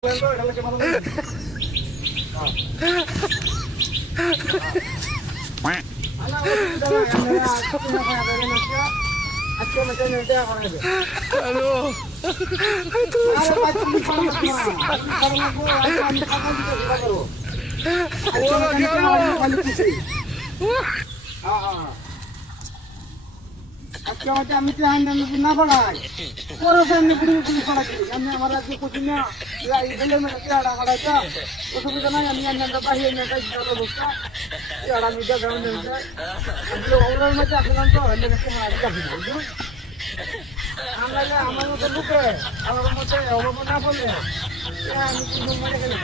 আমি না পড়াই পরে সামনে পুরো পড়াচ্ছি আমি আমার রাজ্যে করছি না অসুবিধা নাই আমি বাহির অবস্থা আমি ওর মধ্যে আসলাম তো আমরা আমার মতো বুকে আমার মধ্যে অভাব না বললে আমি কিন্তু মনে গেলাম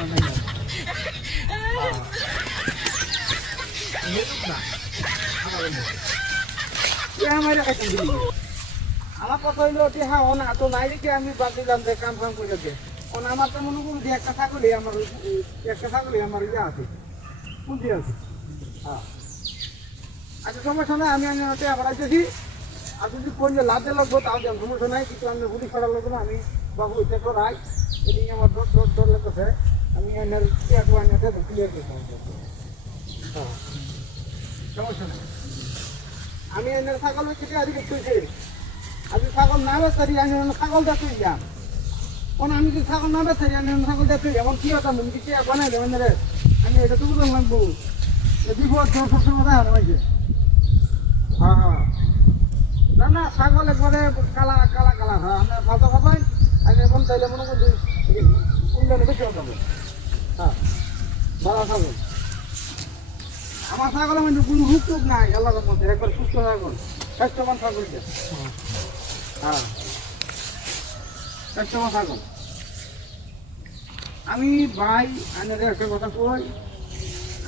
আমার কথা হইলো হ্যাঁ না তো নাই রেখে আমি বাদ দিলাম যে কাম কাম করে দে আমার তো মনে করি একটা ছাগলই আমার ইয়ে আছে পুঁজি আছে হ্যাঁ আচ্ছা সমস্যা নাই আমি আবার আসতেছি আর যদি করলে লাভে লাগবো তাও সমস্যা নাই কিন্তু আমি গুলি করার লাগবো না আমি বাবু এটা করাই এদিকে আমার ডর লাগতেছে আমি ক্লিয়ার করতাম হ্যাঁ সমস্যা নেই আমি এনে ছাগল কেটে আদি করতেছি আমি ছাগল না বেচারি আমি ছাগল দেখতে যাম কোন আমি যদি ছাগল না বেচারি আমি ছাগল দেখতে এমন কি হতাম আমি কিছু বানাই দেবেন রে আমি এটা তো বুঝলাম লাগবো বিপদ সবসময় দেখা হয়েছে হ্যাঁ হ্যাঁ না না ছাগল একবারে কালা কালা কালা হ্যাঁ আমরা ভাজা খাবাই আমি এখন চাইলে মনে করছি কুন্ডলে বেশি হতাম হ্যাঁ ভালো ছাগল আমার ছাগলের মধ্যে কোনো হুক নাই আল্লাহর মধ্যে একবার সুস্থ ছাগল স্বাস্থ্যবান ছাগল হ্যাঁ স্বাস্থ্যবান ছাগল আমি ভাই আনের একটা কথা কই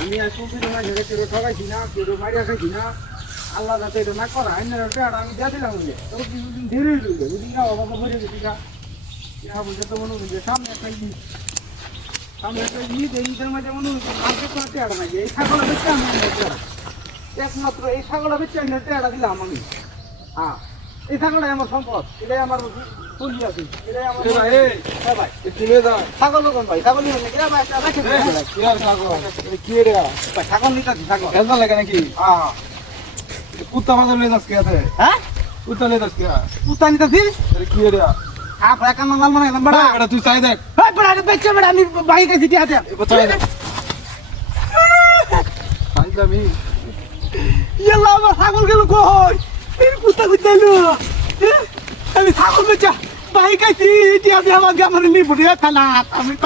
আমি আর কম্পিউটার না ঝেড়ে কেউ ঠকাইছি না কেউ মারিয়া খাইছি না আল্লাহ যাতে এটা না করা আইনের একটা আমি দিয়ে দিলাম তবে কিছুদিন ধীরে রইল দুদিন না বাবা ভরে গেছি বলছে তো মনে হচ্ছে সামনে একটা সামনে একটা ঈদের মাঝে মনে হচ্ছে মার্কেট করে টেয়ারা নাই এই ছাগল বেচে আমি একমাত্র এই ছাগল বেচে আমি টেয়ারা দিলাম আমি হ্যাঁ এই ছাগলটাই আমার সম্পদ এটাই আমার পুঁজি আছে এটাই আমার ভাই ছাগল লোক ভাই ছাগল ছাগল নিতে ছাগল লাগে নাকি হ্যাঁ কুত্তা বাজার নিয়ে যাচ্ছে হ্যাঁ কুত্তা নিয়ে যাচ্ছে কুত্তা নিতেছি কি রে आप रखा मंगल मने बड़ा बड़ा तू चाय देख हां बड़ा बच्चे बड़ा আমি ভাই কাছে দিয়ে আছে চাই দেখ আমি ইয়াল্লাহ আমার ছাগল গেল কই এর কুত্তা কুত্তালো আমি ছাগল বেচা ভাই কাছে দিয়ে আছে আমাকে আমার নি বুড়িয়া থানা আমি